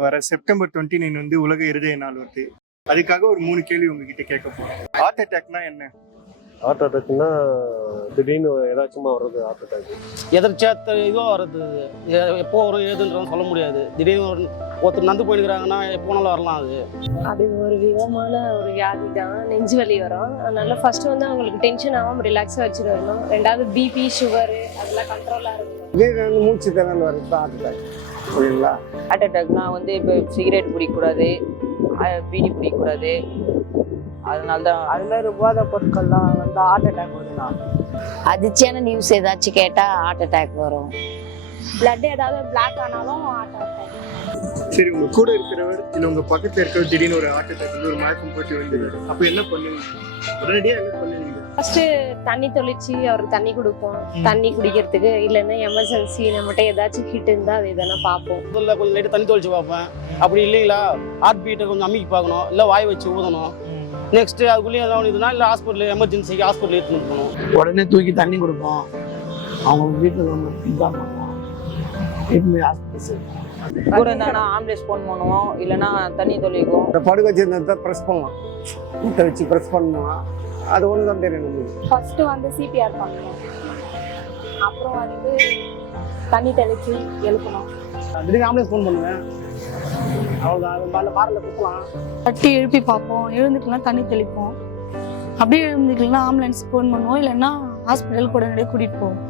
வர செப்டம்பர் 29 வந்து உலக இருதய நாள் வருது. அதுக்காக ஒரு 3 கேள்வி உங்ககிட்ட கேட்க போறோம். ஹார்ட் அட்டாக்னா என்ன? ஹார்ட் அட்டாக்னா திடீர்னு ஏதாச்சுமா வர்றது ஹார்ட் அட்டாக். எதிர்ச்சியா இதுவாக வர்றது, எப்போ வரும் ஏதுன்றதும் சொல்ல முடியாது. திடீர்னு ஒருத்தர் நந்து போயிருக்கிறாங்கன்னா எப்போ வேணாலும் வரலாம். அது ஒரு விதமான ஒரு வியாதி தான், நெஞ்சு வலி வரும். அதனால ஃபர்ஸ்ட் வந்து அவங்களுக்கு டென்ஷன் ஆகாமல் ரிலாக்ஸாக வச்சுட்டு வரணும். ரெண்டாவது பிபி சுகரு அதெல்லாம் கண்ட்ரோலாக இருக்கணும். இதே வந்து மூச்சு திறன் வருது தான் ஹார்ட் அட்டாக். புரியுங்களா? ஹார்ட் அட்டாக்னா வந்து இப்போ சிகரெட் பிடிக்கக்கூடாது, பீடி பிடிக்கக்கூடாது. அதனால தான் அது மாதிரி போதை பொருட்கள்லாம் வந்து ஹார்ட் அட்டாக் வருதுண்ணா. அதிர்ச்சியான நியூஸ் ஏதாச்சும் கேட்டால் ஹார்ட் அட்டாக் வரும். பிளட் ஏதாவது பிளாக் ஆனாலும் ஹார்ட் அட்டாக். சரி, உங்க கூட இருக்கிறவர் இல்ல உங்க பக்கத்துல இருக்கிறவர் திடீர்னு ஒரு ஹார்ட் அட்டாக் வந்து ஒரு மயக்கம் போட்டு வந்துடுறாரு, அப்ப என்ன பண்ணுவீங்க? உடனடியா என்ன பண்ணுவீங்க? ஃபர்ஸ்ட் தண்ணி தெளிச்சு அவருக்கு தண்ணி கொடுப்போம். தண்ணி குடிக்கிறதுக்கு இல்லைன்னா எமர்ஜென்சி நம்மகிட்ட ஏதாச்சும் ஹிட் இருந்தால் அது இதெல்லாம் பார்ப்போம். முதல்ல கொஞ்சம் லைட்டு தண்ணி தொளிச்சு பார்ப்பேன். அப்படி இல்லைங்களா ஹார்ட் பீட்டை கொஞ்சம் அமுக்கி பார்க்கணும், இல்லை வாய் வச்சு ஊதணும். நெக்ஸ்ட் அதுக்குள்ளேயே ஏதாவது இதுனா இல்லை ஹாஸ்பிட்டல் எமர்ஜென்சிக்கு ஹாஸ்பிட்டல் எடுத்துன்னு போகணும். உடனே தூக்கி தண்ணி கொடுப்போம். அவங்க வீட்டில் நம்ம இதான் பண்ணுவோம். எப்பவுமே ஹாஸ்பிட்டல் கூட இருந்தாங்கன்னா ஆம்புலன்ஸ் ஃபோன் பண்ணுவோம், இல்லைன்னா தண்ணி தொழிக்கும். இந்த படுக்க வச்சிருந்ததை ப்ரெஸ் பண்ணுவோம், முட்டை வச்சு ப்ரெஸ் பண்ணுவோம். அது ஒன்று தான் தெரியும் நம்மளுக்கு. ஃபர்ஸ்ட் வந்து சிபிஆர் பண்ணணும். அப்புறம் வந்து தண்ணி தெளிச்சு எழுப்பணும். திடீர்னு ஆம்புலன்ஸ் ஃபோன் பண்ணுவேன். அவ்வளோதான், அது மேலே மாரில் குத்தலாம். தட்டி எழுப்பி பார்ப்போம். எழுந்துக்கலாம் தண்ணி தெளிப்போம். அப்படியே எழுந்துக்கலாம் ஆம்புலன்ஸ் ஃபோன் பண்ணுவோம். இல்லைன்னா ஹாஸ்பிட்டலுக்கு உடனடியாக கூட்டிகிட்டு போவோம்.